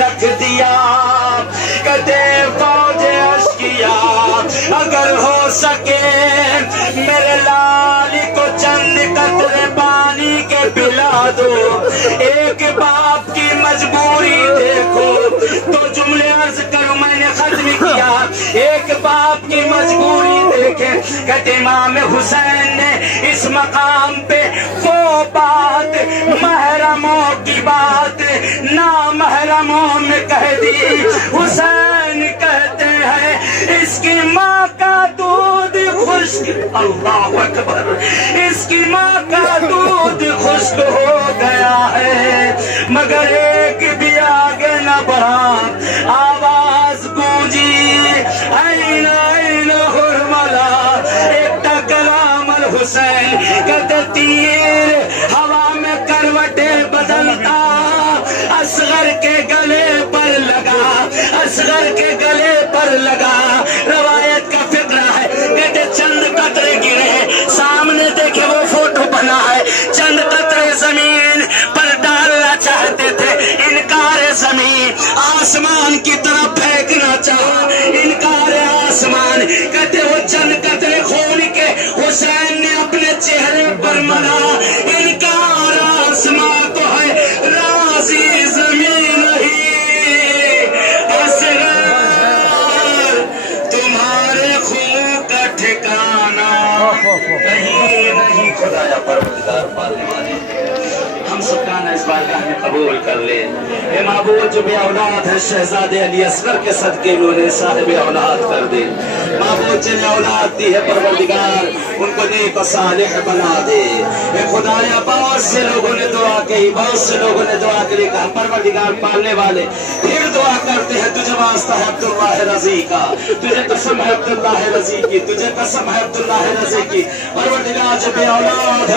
رکھ دیا. کہتے فوج اشکیا اگر ہو سکے میرے لال کو چند قطرے پانی کے پلا دو. ایک باپ کی مجبوری دیکھو تو جملے عرض کروں میں نے ختم کیا. ایک باپ کی مجبوری دیکھے. کہتے امام حسین نے اس مقام پہ وہ بات محرموں کی بات نامحرموں میں کہہ دی. حسین کہتے ہیں اس کی ماں کا دودھ خشک، اللہ اکبر، اس کی ماں کا دودھ خشک ہو گیا ہے مگر ایک بھی آگے نہ بڑھا. آواز گونجی این این حرملا. ایک کلام الحسین کہتے تیر ہوا میں کروٹیں بدلتا اصغر کے گلے پر لگا، اصغر کے گلے پر لگا. روایت کا فقرہ ہے کہتے چند قطرے گرے سامنے دیکھے وہ فوٹو بنا ہے. چند قطرے زمین پر ڈالنا چاہتے تھے، انکار زمین. آسمان کی طرف پھینکنا چاہا، انکار آسمان. کہتے وہ چند قطرے خون کے حسین نے اپنے چہرے پر ملا. انکار آسمان تو ہے راضی زمین ہی. اصغر تمہارے خون کا ٹھکانا کہیں نہیں. خدایا پروردگار پالنے والے ہم سب کا نا اس بارگاہ میں قبول کر لے. اے معبود جو بے اولاد ہے شہزادے علی اصغر کے صدقے انہوں نے صاحب اولاد کر دے. معبود جنہیں اولاد دی ہے پروردگار ان کو نیک و صالح بنا دے. اے خدایا بہت سے لوگوں نے دعا کی، بہت سے لوگوں نے دعا کے لیے کہا پروردگار پالنے والے پھر دعا کرتے ہیں تجھے واسطہ ہے عبداللہ رضی کا، تجھے قسم ہے عبداللہ رضی کی، تجھے قسم ہے عبداللہ رضی کی. پروردگار جو بے اولاد ہے